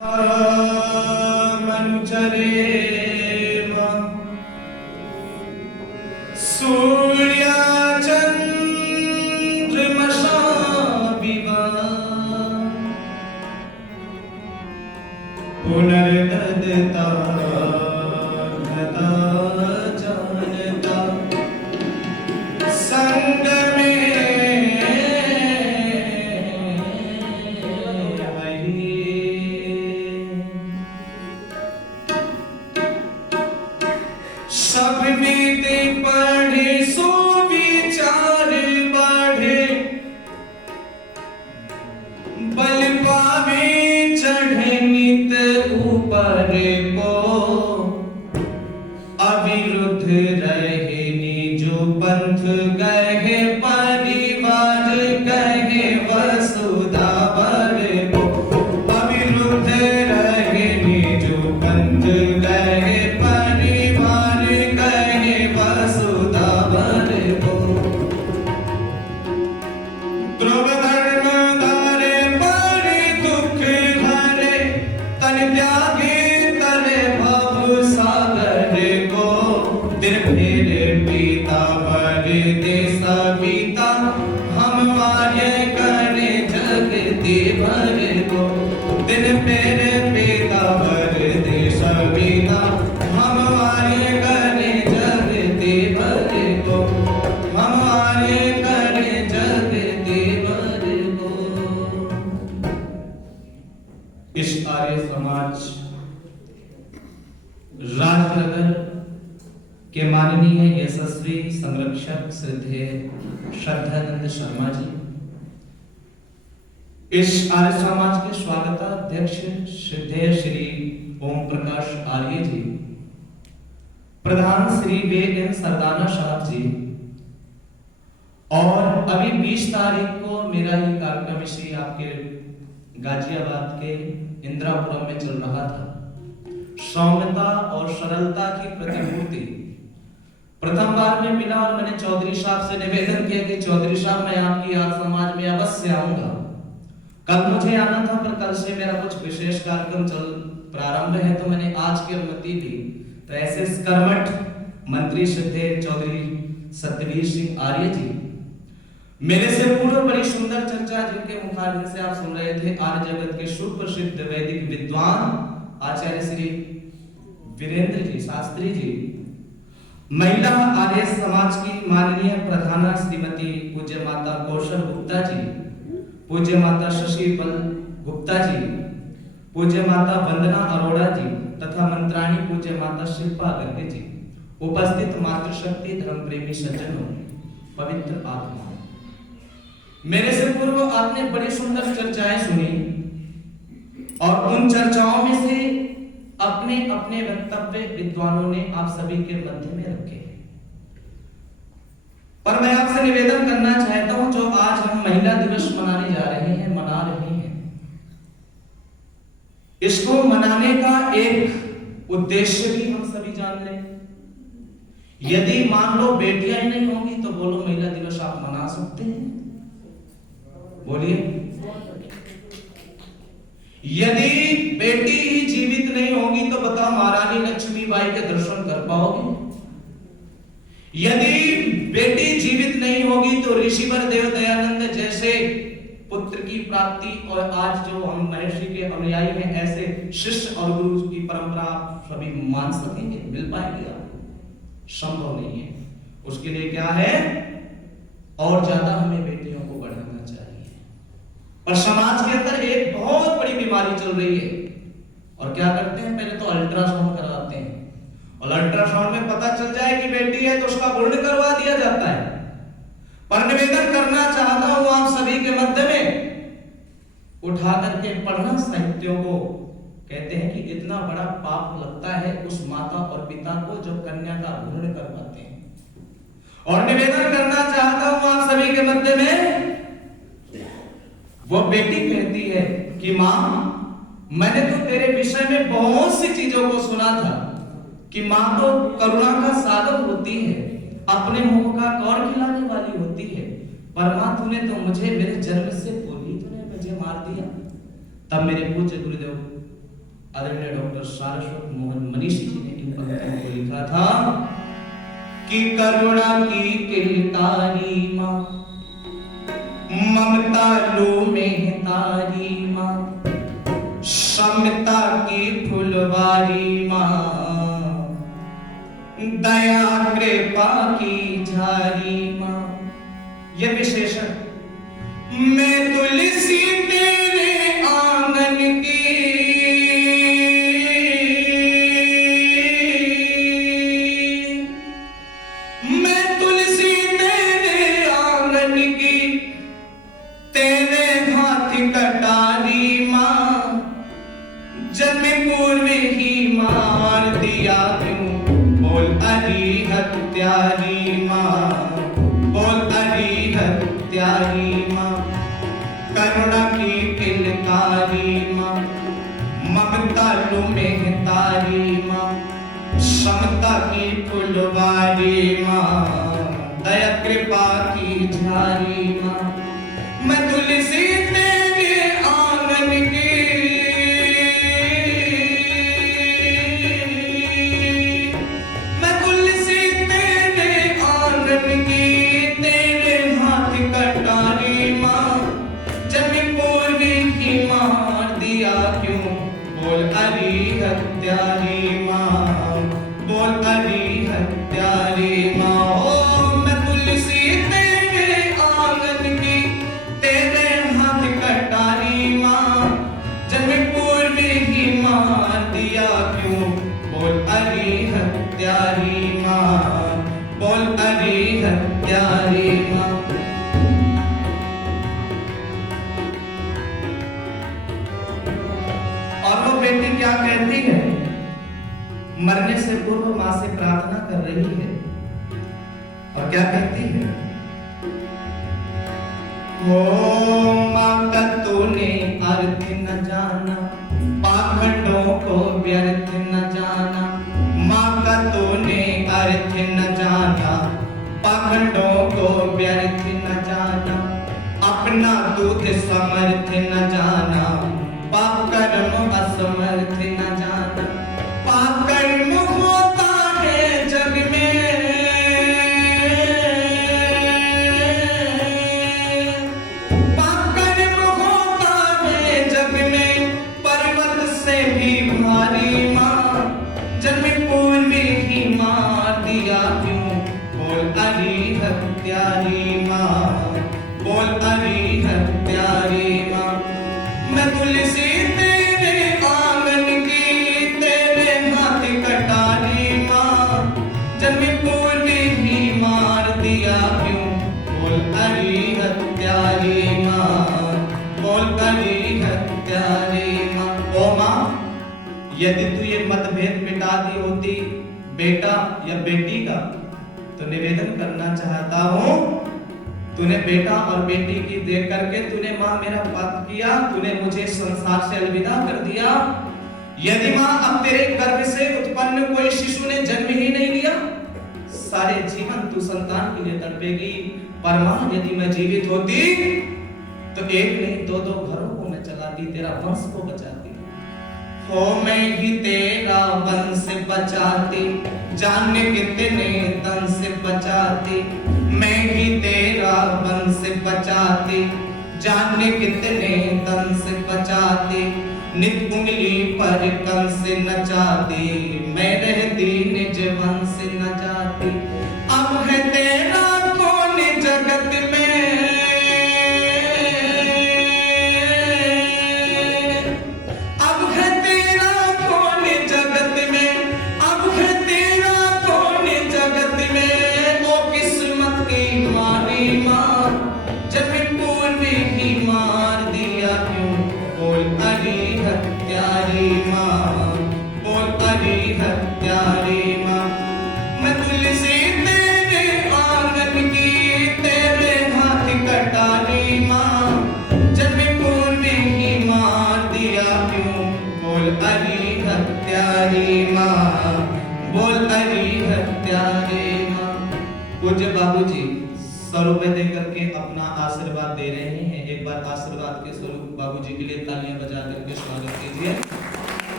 मनुचरेम सूर्याचन्द्रमसा विवा पुनर्दत्ता घता जानता संगमे सब बीते पढ़े सो विचार बढ़े बल पावे चढ़े नित ऊपर को अविरुद्ध रहे निजो पंथ गए परिवार गए वसुधा बर को अविरुद्ध रहे निजो पंथ गए पिता पर देश पिता हम मार्य करे जगति भर को दिन फेर पिता पर देश पिता हम मार्य करे जगति भर को हम मार्य करे जगति भर को। इस आर्य समाज राजनगर के माननीय यशस्वी संरक्षक श्रद्धेय श्रद्धानंद शर्मा जी, इस आर्य समाज के स्वागताध्यक्ष श्रद्धेय श्री ओम प्रकाश आर्य जी, प्रधान श्री वे एन सरदाना साहब जी, और अभी 20 तारीख को मेरा ये कार्यक्रम इसी आपके गाजियाबाद के इंदिरापुरम में चल रहा था। सौम्यता और सरलता की प्रतिमूर्ति प्रथम बार में मिला और मैंने चौधरी साहब से निवेदन किया कि चौधरी साहब मैं आपकी आर्य समाज में अवश्य आऊंगा। कल मुझे आना था पर कल से मेरा कुछ विशेष कार्यक्रम चल प्रारंभ है तो मैंने आज की अनुमति दी। तो ऐसे कर्मठ मंत्री श्रद्धेय चौधरी सत्यवीर सिंह आर्य जी मेरे से पूर्व बड़ी सुंदर चर्चा जिनके मुखारबिंद से आप सुन रहे थे आर्य जगत के सुप्रसिद्ध वैदिक विद्वान आचार्य श्री वीरेंद्र जी शास्त्री जी, महिला आर्य समाज की माननीय प्रधाना श्रीमती पूज्य माता कौशल गुप्ता जी, पूज्य माता शशिबल गुप्ता जी, पूज्य माता वंदना अरोड़ा जी तथा मंत्राणी पूज्य माता शिल्पा गर्गे जी, उपस्थित मातृशक्ति धर्म प्रेमी सज्जनों, पवित्र आत्मा, मेरे से पूर्व आपने बड़ी सुंदर चर्चाएं सुनी और उन चर्चाओं में से अपने अपने वक्तव्य विद्वानों ने आप सभी के मध्य में रखे। पर मैं आपसे निवेदन करना चाहता हूं जो आज हम महिला दिवस मनाने जा रहे हैं, मना रहे हैं, इसको मनाने का एक उद्देश्य भी हम सभी जान लें। यदि मान लो बेटियां ही नहीं होंगी तो बोलो महिला दिवस आप मना सकते हैं? बोलिए। यदि बेटी ही जीवित नहीं होगी तो बताओ महारानी लक्ष्मीबाई के दर्शन कर पाओगे? यदि बेटी जीवित नहीं होगी तो ऋषिवर देव दयानंद जैसे पुत्र की प्राप्ति और आज जो हम महर्षि के अनुयायी हैं ऐसे शिष्य और गुरु की परंपरा आप सभी मान सकेंगे, मिल पाएंगे? आप संभव नहीं है। उसके लिए क्या है, और ज्यादा हमें बेटियों को बढ़ाना चाहिए। और समाज के अंदर एक बहुत बड़ी बीमारी चल रही है और क्या करते हैं, पहले तो अल्ट्रासाउंड कराते हैं और अल्ट्रासाउंड में पता चल जाए कि बेटी है तो उसका गुण करवा दिया जाता है। पर निवेदन करना चाहता हूं आप सभी के मध्य में उठा करके पढ़ना साहित्यों को, कहते हैं कि इतना बड़ा पाप लगता है उस माता और पिता को जो कन्या का गुण करवाते हैं। और निवेदन करना चाहता हूं आप सभी के मध्य में, वो बेटी कहती है कि मां मैंने तो तेरे विषय में बहुत सी चीजों को सुना था कि मां तो करुणा का सागर होती है, अपने मुंह का कौर खिलाने वाली होती है, पर मां तूने तो मुझे मेरे जन्म से पूर्व ही तूने मुझे मार दिया। तब मेरे पूज्य गुरुदेव आदरणीय डॉक्टर सारस्वत मोहन मनीषी जी ने इन पंक्तियों को लिखा था कि करुणा की किलकारी माँ, ममता लो में तारी माँ, समता की फुलवारी माँ, दया कृपा की झारी माँ। यह विशेषण मैं तुलसी तेरे आंगन की, मैं तुलसी तेरे आंगन की, तेरे हाथ कटारी माँ, जन्म पूर्व ही मार दिया क्यों, बोल अरी हत्यारी माँ, बोल अरी हत्यारी माँ। करुणा की किलकारी माँ, ममता लो में तारी माँ, समता की फुलवारी माँ, दया कृपा की झारी माँ। मैं तुलसी तेरे आंगन की, मैं तुलसी तेरे आंगन की, तेरे हाथ कटारी माँ, जन्म पूर्व ही मार दिया क्यों, बोल अरी हत्यारी माँ, बोल अरी हत्यारी माँ। ओ मैं तुलसी तेरे आंगन की, तेरे हाथ कटारी माँ, जन्म पूर्व ही मार दिया क्यों, बोल अरी हत्यारी माँ, बोल अरी हत्यारी माँ। और वो बेटी क्या कहती है, मरने से पूर्व मां से प्रार्थना कर रही है और क्या कहती है, ओ मां का तूने अर्थ न जाना, पाखंडों को व्यर्थ न जाना, मां का तूने अर्थ न जाना, पाखंडों को व्यर्थ न जाना, अपना दूध समर्थ न जाना, पाप कर्म असमर्थ न जाना। पाप कर्म होता है जग में, पाप कर्म होता है जग में, पर्वत से भी भारी माँ, जन्म पूर्व ही मार दिया क्यों, बोल अरी हत्यारी माँ, बोल अरी हत्यारी माँ। मैं तुलसी तेरे आंगन की, तेरे हाथ कटारी माँ, जन्म पूर्व ही मार दिया क्यों, बोल अरी हत्यारी माँ, बोल अरी हत्यारी माँ। ओ माँ, यदि तू ये मतभेद मिटा दी होती बेटा या बेटी का, तो निवेदन करना चाहता हूँ, तूने बेटा और बेटी की देख करके तूने माँ मेरा पाप किया, तूने मुझे संसार से अलविदा कर दिया। यदि माँ अब तेरे गर्भ से उत्पन्न कोई शिशु ने जन्म ही नहीं लिया, सारे जीवन तू संतान के लिए तड़पेगी। पर माँ यदि मैं जीवित होती तो एक नहीं दो दो घरों को मैं चलाती, तेरा वंश को बचाती। हो मैं ही तेरा वंश बचाती, जाने कितने तन से बचाती, मैं ही तेरा वंश बचाती, जाने कितने तन से बचाती, नित उंगली पर कंस नचाती, मैं रहती निज वंश न जाती। अब है तेरा कौन जगत में, अब है तेरा कौन जगत में, अब है तेरा कौन जगत में, ओ किस्मत की मारी माँ, जन्म पूर्व ही मार दिया क्यों, बोल अरी हत्यारी माँ, बोल अरी हत्यारी माँ। मैं तुलसी तेरे आंगन की, तेरे हाथ कटारी माँ, जन्म पूर्व ही मार दिया क्यों, बोल अरी हत्यारी माँ, बोल अरी हत्यारी माँ। पूज्य बाबूजी 100 रुपए दे करके अपना आशीर्वाद दे रहे हैं। एक बार आशीर्वाद के स्वरूप बाबूजी के लिए तालियां बजा करके स्वागत कीजिए।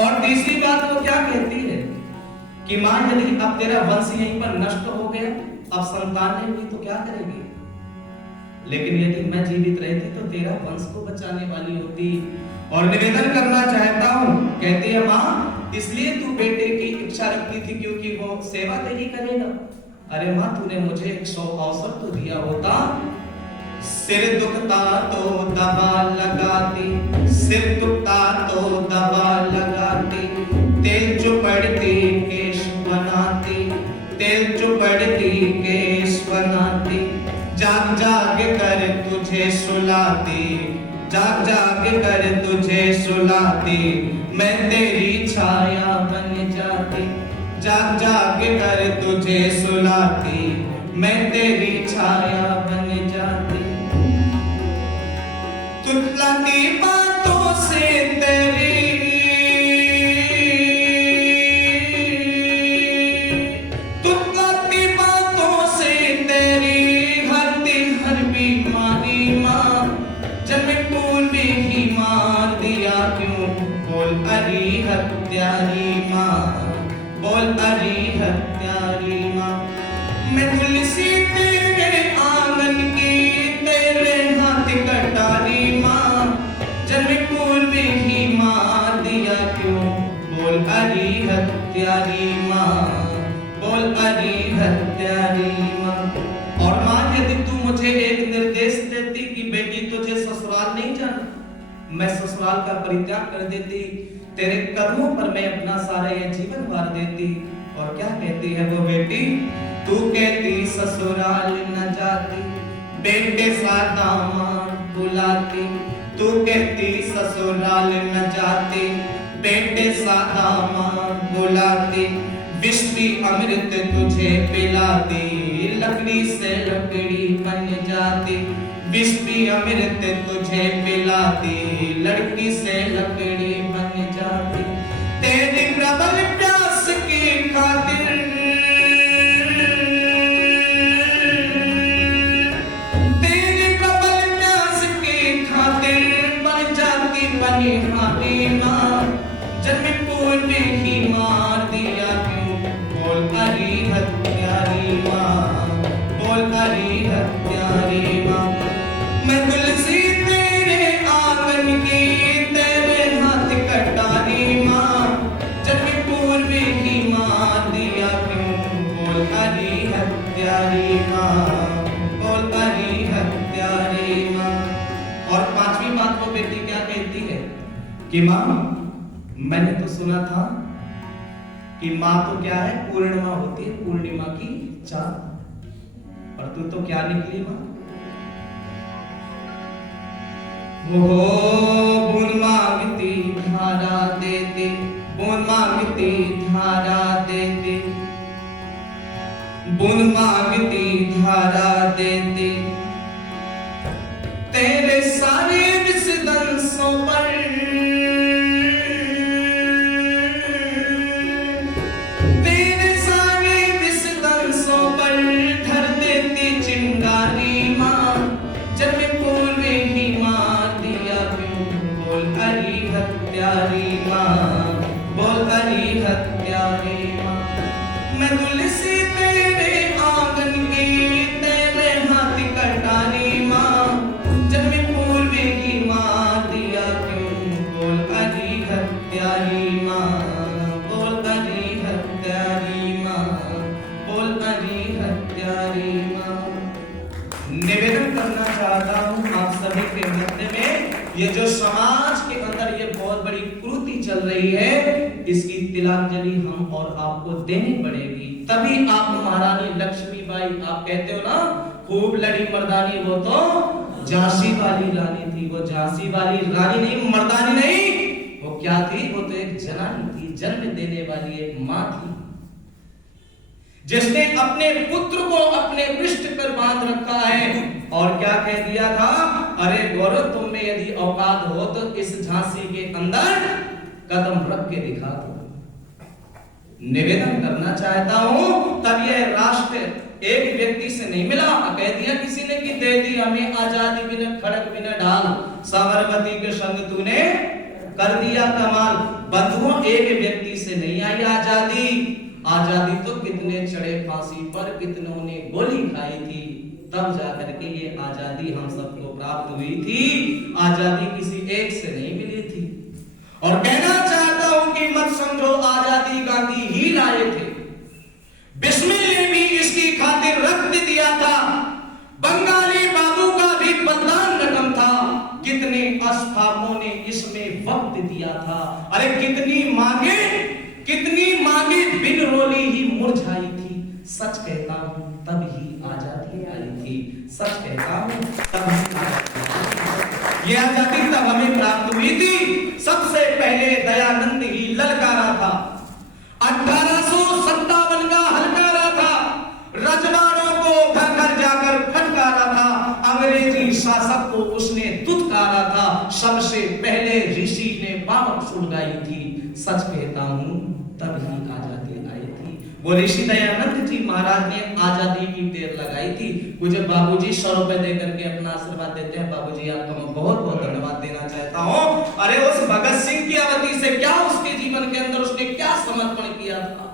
और तीसरी बात वो क्या कहती है कि मां यदि अब तेरा वंश यहीं पर नष्ट हो गया, अब संतान नहीं हुई तो क्या करेगी, लेकिन यदि मैं जीवित रहती तो तेरा वंश को बचाने वाली होती और निवेदन करना चाहता हूं। कहती है मां इसलिए तू बेटे की इच्छा रखती थी क्योंकि वो सेवा तेरी करेगा। अरे मां तूने मुझे एक अवसर तो दिया होता। सिर दुखता तो दवा लगाती, सिर दुखता तो दवा लगाती, तेल चुपड़ती केश बनाती, तेल चुपड़ती केश बनाती, जाग जाग कर तुझे सुलाती, जाग जाग कर तुझे सुलाती, मैं तेरी छाया बन जाती, जाग जाग कर तुझे सुलाती, मैं तेरी छाया बन जाती। तुतलाती बातों से तेरी, तुतलाती बातों से तेरी, हरती हर बीमारी मां, जन्म पूर्व ही मार दिया क्यों, बोल अरी हत्यारी मां, बोल अरी हत्यारी मां। मैं तुलसी तेरे आंगन की, तेरे हाथ कटारी मां, जन्म पूर्व ही मार दिया क्यों, बोल अरी हत्यारी मां, बोल अरी हत्यारी मां। और मां यदि तू मुझे एक निर्देश देती कि बेटी तुझे ससुराल नहीं जाना, मैं ससुराल का परित्याग कर देती, तेरे कदमों पर मैं अपना सारा ये जीवन वार देती। और क्या कहती है वो बेटी, तू कहती ससुराल न जाती, बेटे सा दामाद बुलाती, तू कहती ससुराल न जाती, बेटे सा दामाद बुलाती, विष भी अमृत तुझे पिलाती, लकड़ी से लकड़ी बन जाती, विष भी अमृत तुझे पिलाती, लड़की से लकड़ी बन जाती, तेरी प्रबल प्यास की खातिर, तेरी प्रबल प्यास की खातिर बन जाती बनिहारी मां, जन्म पूर्व ही मार दिया क्यों, बोल अरी हत्यारी मां, बोल अरी हत्यारी मां। मैं तुलसी तेरे आंगन की, तेरे हाथ कटारी मां, जन्म पूर्व ही मार दिया क्यों, बोल अरी हत्यारी मां, बोल अरी हत्यारी मां। और पांचवी बात वो बेटी क्या कहती है कि मां मैंने तो सुना था कि मां तो क्या है, पूर्णिमा होती है, पूर्णिमा की चांद, और तू तो क्या निकली मां, वो बूंद मांगती धारा दे दे, बूंद मांगती धारा दे दे, बूंद मांगती धारा दे दे, तेरे सारे विषदंशों पर, तेरे सारे विषदंशों पर धर देती चिंगारी मां, जन्म पूर्व ही मार दिया क्यों, बोल अरी हत्यारी मां, बोल अरी हत्यारी मां। मैं तुलसी तेरे आंगन की, तेरे हाथ कटारी मां, जन्म पूर्व ही मार दिया क्यों, बोल अरी हत्यारी मां, बोल अरी हत्यारी मां, बोल अरी हत्यारी मां। निवेदन करना चाहता हूं आप सभी के मध्य में, ये जो समाज के अंदर ये बहुत बड़ी कुरीति चल रही है, इसकी तिलांजलि हम और आपको देनी पड़ेगी, तभी आप महारानी लक्ष्मीबाई, आप कहते हो ना खूब लड़ी मर्दानी, वो तो झांसी वाली रानी थी, वो झांसी वाली रानी नहीं, मर्दानी नहीं, वो क्या थी, वो तो एक जनानी थी, जन्म देने वाली एक मां थी, जिसने अपने पुत्र को अपने पृष्ठ पर बांध रखा है और क्या कह दिया था, अरे गौरव तुम में यदि औकात हो तो इस झांसी के अंदर कदम रख के दिखा दो। निवेदन करना चाहता हूं, तब यह राष्ट्र एक व्यक्ति से नहीं मिला, कह दिया किसी ने कि दे दी हमें आजादी बिना खड़क बिना ढाल, साबरमती के संग तूने कर दिया कमाल। बंधुओं, एक कितनों ने गोली खाई थी, तब जाकर के ये आजादी हम सबको प्राप्त हुई थी। आजादी किसी एक से नहीं मिली थी। और कहना चाहता हूं कि मत समझो आजादी गांधी ही लाए थे, बिस्मिल ने भी इसकी खातिर रक्त दिया था, बंगाली बाबू का भी बलिदान रकम था, कितने अशफाकों ने इसमें वक्त दिया था। अरे कितनी मांगे बिन रोली ही मुरझाई थी। सच कहता हूं तब ही आजादी आई थी, सच कहता हूं तब ही आजादी आई थी। ये आजादी तब हमें प्राप्त हुई थी। सबसे पहले दयानंद ही ललकारा था, 1857 का हलकारा था, रजवाड़ों को घर घर जाकर फटकारा था, अंग्रेजी शासक को उसने दुत्कारा था, सबसे पहले ऋषि ने पावक सुलगाई थी। सच कहता हूं तब ही आजादी आई थी। वो ऋषि दयानंद जी महाराज ने आजादी की देर लगाई थी। मुझे बाबूजी 100 रुपए देकर के अपना आशीर्वाद देते हैं। बाबूजी आपको मैं बहुत बहुत धन्यवाद देना चाहता हूं। अरे उस भगत सिंह की अवधि से क्या उसके जीवन के अंदर उसने क्या समर्पण किया था।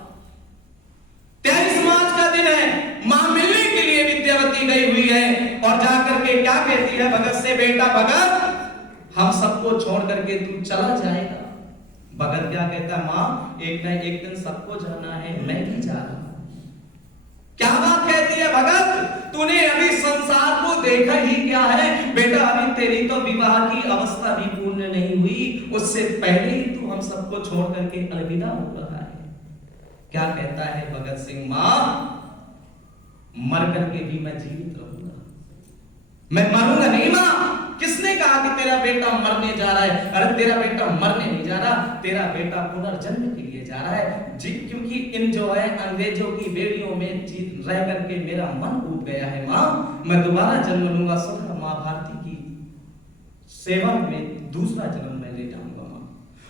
23 मार्च का दिन है, मां मिलने के लिए विद्यावती गई हुई है और जाकर के क्या कहती है भगत से, बेटा भगत हम सबको छोड़ करके तू चला जाएगा। भगत क्या कहता है, मां एक न एक दिन सबको जाना है, मैं भी जा रहा हूं। क्या बात कहती है भगत, तूने अभी संसार को देखा ही क्या है बेटा, अभी तेरी तो विवाह की अवस्था भी पूर्ण नहीं हुई, उससे पहले ही तू हम सबको छोड़ करके अलविदा हो रहा है। क्या कहता है भगत सिंह, मां मर करके भी मैं जीवित रहूंगा, मैं मरूंगा नहीं मां। किसने कहा कि तेरा बेटा मरने जा रहा है? अरे तेरा बेटा मरने नहीं जा रहा, तेरा बेटा पुनर्जन्म के लिए जा रहा है जी, क्योंकि इन जो है अंग्रेजों की बेड़ियों में रह करके मेरा मन उब गया है मां, मैं दोबारा जन्म लूंगा, स्वतः मां भारती की सेवा में दूसरा जन्म मैं ले जाऊंगा मां।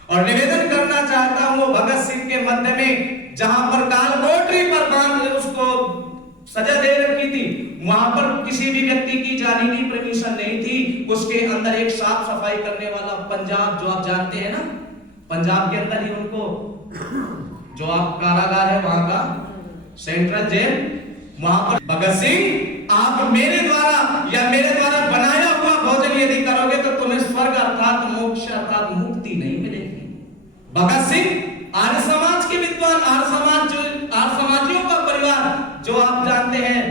और निवेदन करना चाहता हूं भगत सिंह के मध्य में, जहां पर कालकोठरी पर बांध उसको सजा दे रखी थी, वहां पर किसी भी व्यक्ति की जाने की परमिशन नहीं थी। उसके अंदर एक साफ सफाई करने वाला, पंजाब जो आप जानते हैं ना, पंजाब के अंदर ही उनको जो आप कारागार है वहां का सेंट्रल जेल, वहां पर भगत सिंह आप मेरे द्वारा बनाया हुआ भोजन यदि करोगे तो तुम्हें स्वर्ग अर्थात मोक्ष अर्थात मुक्ति नहीं मिलेगी। भगत सिंह आर्य समाज के विद्वान, आर्य समाजियों का परिवार जो आप जानते हैं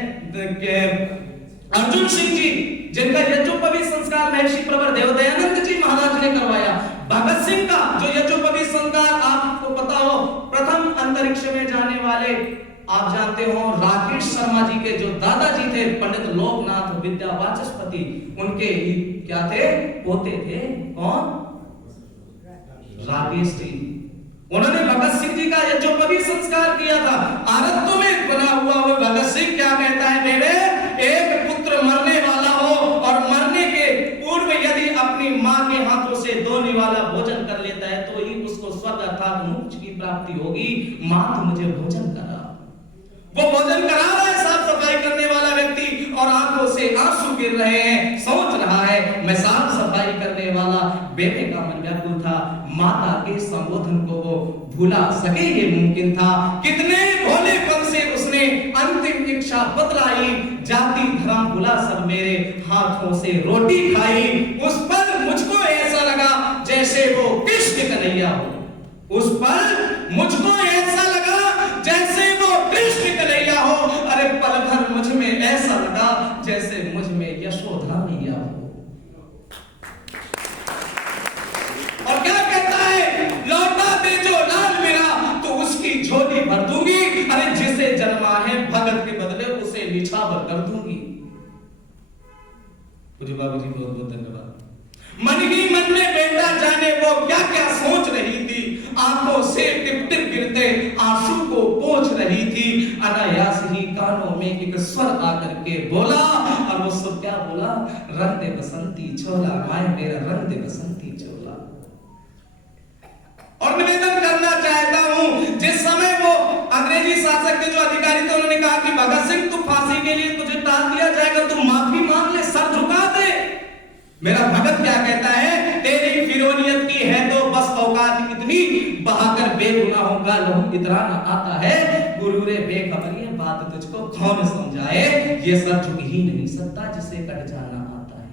अर्जुन सिंह जी, जिनका यज्ञोपवीत संस्कार महर्षि प्रवर देव दयानंद जी महाराज ने करवाया। भगत सिंह का जो यज्ञोपवीत संस्कार आपको पता हो, प्रथम अंतरिक्ष में जाने वाले आप जानते हो राकेश शर्मा जी के जो दादाजी थे पंडित लोकनाथ विद्या वाचस्पति, उनके क्या थे, पोते थे। कौन? राकेश जी। उन्होंने भगत सिंह जी का यज्ञोपवीत संस्कार किया था। आरत्व में बना हुआ वो भगत सिंह क्या कहता है, मेरे एक पुत्र मरने वाला हो और मरने के पूर्व यदि अपनी मां के हाथों से 2 निवाला भोजन कर लेता है तो ही उसको स्वर्ग अर्थात मोक्ष की प्राप्ति होगी। मां तो मुझे भोजन करा, वो भोजन करा रहा है साफ सफाई करने वाला व्यक्ति और आंखों से आंसू गिर रहे हैं, सोच रहा है मैं साफ सफाई करने वाला। बेटे का मन व्याकुल था, माता के संबोधन को वो भूला सके ये मुमकिन था। कितने भोलेपन से उसने अंतिम इच्छा बतलाई, जाति धर्म भूला सब मेरे हाथों से रोटी खाई। उस पर मुझको ऐसा लगा जैसे वो कृष्ण कन्हैया हो, उस पर मुझको ऐसा लगा जैसे वो कृष्ण कन्हैया हो। अरे पल भर मुझ में ऐसा लगा जैसे मुझ में यशोदा मैया हो। और क्या कहता है, लौटा दे जो लाल मेरा तो उसकी झोली भर दूंगी। अरे जिसे जन्मा है भगत के बदले उसे निछावर कर दूंगी। मुझे बाबूजी बहुत बहुत धन्यवाद। मन ही मन में बेटा जाने वो क्या क्या सोच रही थी, आंखों से टिप टिप गिरते आंसू को पोंछ रही थी। अनायास ही कानों में एक स्वर आकर के बोला, और वो स्वर क्या बोला, रंग दे बसंती चोला, माए मेरा रंग दे बसंती चोला। और निवेदन करना चाहता हूं, जिस समय वो अंग्रेजी शासक के जो अधिकारी थे उन्होंने कहा कि भगत सिंह तू फांसी के लिए तुझे टाल दिया जाएगा, तू माफी मांग ले, सर झुका दे। मेरा भगत क्या कहता है, तेरी फिरौनियत की है तो बस औकात इतनी, बहाकर बेगुनाहों का लहू इतराना आता है। गुरु रे बेखबर ये बात तुझको कौन समझाए, ये सब झुक ही नहीं सकता जिसे कट जाना आता है।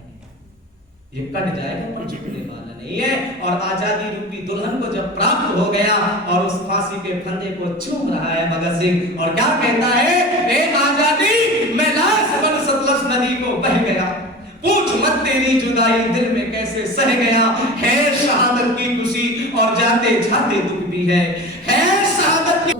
ये कट जाएगा पर झुकने वाला नहीं है। और आजादी रूपी दुल्हन को जब प्राप्त हो गया और उस फांसी के फंदे को चूम रहा है भगत सिंह, और क्या कहता है, ए आजादी मैं लाश बन सतलज नदी को बह गया, पूछ मत तेरी जुदाई दिल में कैसे सह गया, है शहादत की खुशी और जाते जाते दुख भी है शहादत की।